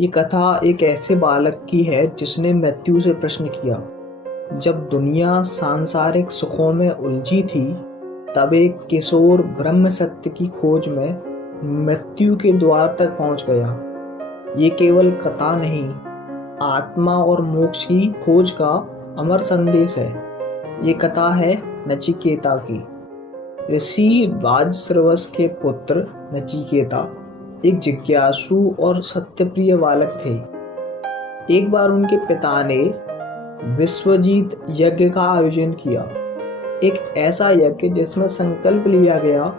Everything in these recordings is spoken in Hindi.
ये कथा एक ऐसे बालक की है जिसने मृत्यु से प्रश्न किया। जब दुनिया सांसारिक सुखों में उलझी थी, तब एक किशोर ब्रह्म सत्य की खोज में मृत्यु के द्वार तक पहुंच गया। ये केवल कथा नहीं, आत्मा और मोक्ष की खोज का अमर संदेश है। ये कथा है नचिकेता की। ऋषि वाजश्रवस के पुत्र नचिकेता एक जिज्ञासु और सत्यप्रिय बालक थे। एक बार उनके पिता ने विश्वजीत यज्ञ का आयोजन किया, एक ऐसा यज्ञ जिसमें संकल्प लिया गया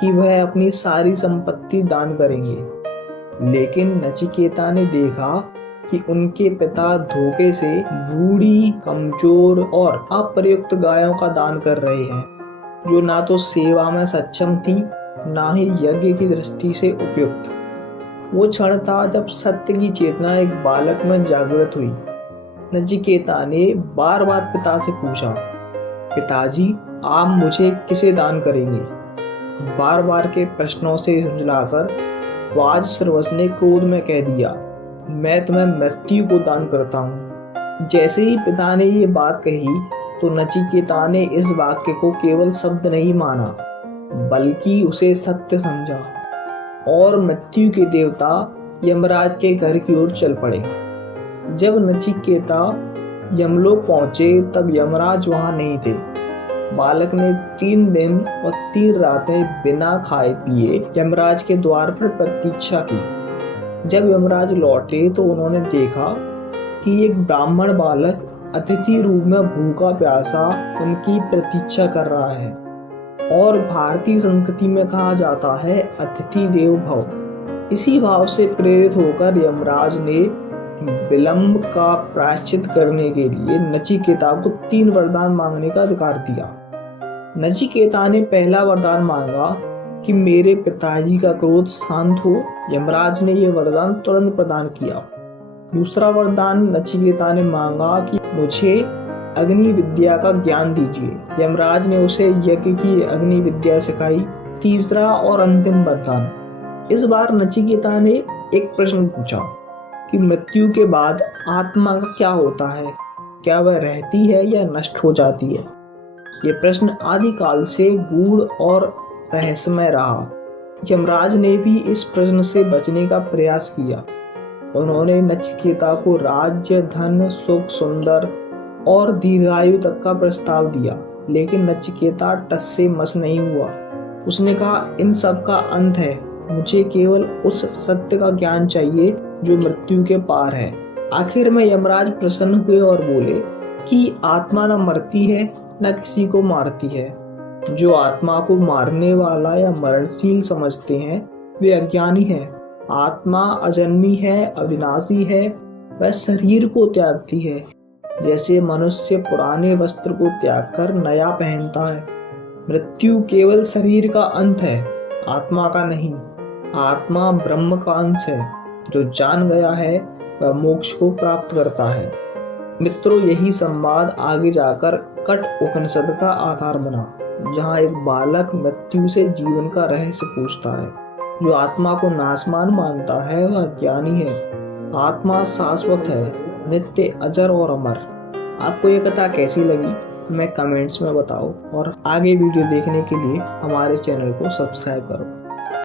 कि वह अपनी सारी संपत्ति दान करेंगे। लेकिन नचिकेता ने देखा कि उनके पिता धोखे से बूढ़ी, कमजोर और अप्रयुक्त गायों का दान कर रहे हैं, जो ना तो सेवा में सक्षम थी, ना ही यज्ञ की दृष्टि से उपयुक्त। वो क्षण था जब सत्य की चेतना एक बालक में जागृत हुई। नचिकेता ने बार बार पिता से पूछा, पिताजी, आप मुझे किसे दान करेंगे? बार बार के प्रश्नों से झुंझलाकर वाजश्रवस ने क्रोध में कह दिया, मैं तुम्हें मृत्यु को दान करता हूँ। जैसे ही पिता ने ये बात कही तो नचिकेता ने इस वाक्य को केवल शब्द नहीं माना, बल्कि उसे सत्य समझा और मृत्यु के देवता यमराज के घर की ओर चल पड़े। जब नचिकेता यमलोक पहुंचे तब यमराज वहां नहीं थे। बालक ने 3 दिन और 3 रातें बिना खाए पिए यमराज के द्वार पर प्रतीक्षा की। जब यमराज लौटे तो उन्होंने देखा कि एक ब्राह्मण बालक अतिथि रूप में भूखा प्यासा उनकी प्रतीक्षा कर रहा है। और भारतीय संस्कृति में कहा जाता है, अतिथि देवो भव। इसी भाव से प्रेरित होकर यमराज ने विलंब का प्रायश्चित करने के लिए नचिकेता को 3 वरदान मांगने का अधिकार दिया। नचिकेता ने पहला वरदान मांगा कि मेरे पिताजी का क्रोध शांत हो। यमराज ने यह वरदान तुरंत प्रदान किया। दूसरा वरदान नचिकेता ने मांगा कि मुझे अग्नि विद्या का ज्ञान दीजिए। यमराज ने उसे यज्ञ की अग्नि विद्या सिखाई। तीसरा और अंतिम वरदान, इस बार नचिकेता ने एक प्रश्न पूछा कि मृत्यु के बाद आत्मा का क्या होता है? क्या वह रहती है या नष्ट हो जाती है? ये प्रश्न आदिकाल से गूढ़ और रहस्यमय रहा। यमराज ने भी इस प्रश्न से बचने का प्रयास किया। उन्होंने नचिकेता को राज्य, धन, सुख, सुंदर और दीर्घायु तक का प्रस्ताव दिया, लेकिन नचिकेता टस से मस नहीं हुआ। उसने कहा, इन सब का अंत है, मुझे केवल उस सत्य का ज्ञान चाहिए जो मृत्यु के पार है। आखिर में यमराज प्रसन्न हुए और बोले कि आत्मा न मरती है न किसी को मारती है। जो आत्मा को मारने वाला या मरणशील समझते हैं वे अज्ञानी हैं। आत्मा अजन्मी है, अविनाशी है, वह शरीर को त्यागती है, जैसे मनुष्य पुराने वस्त्र को त्याग कर नया पहनता है। मृत्यु केवल शरीर का अंत है, आत्मा का नहीं। आत्मा ब्रह्म का अंश है, जो जान गया है वह मोक्ष को प्राप्त करता है। मित्रों, यही संवाद आगे जाकर कट उपनिषद का आधार बना, जहाँ एक बालक मृत्यु से जीवन का रहस्य पूछता है। जो आत्मा को नाशवान मानता है वह ज्ञानी है। आत्मा शाश्वत है, नित्य, अजर और अमर। आपको ये कथा कैसी लगी हमें कमेंट्स में बताओ और आगे वीडियो देखने के लिए हमारे चैनल को सब्सक्राइब करो।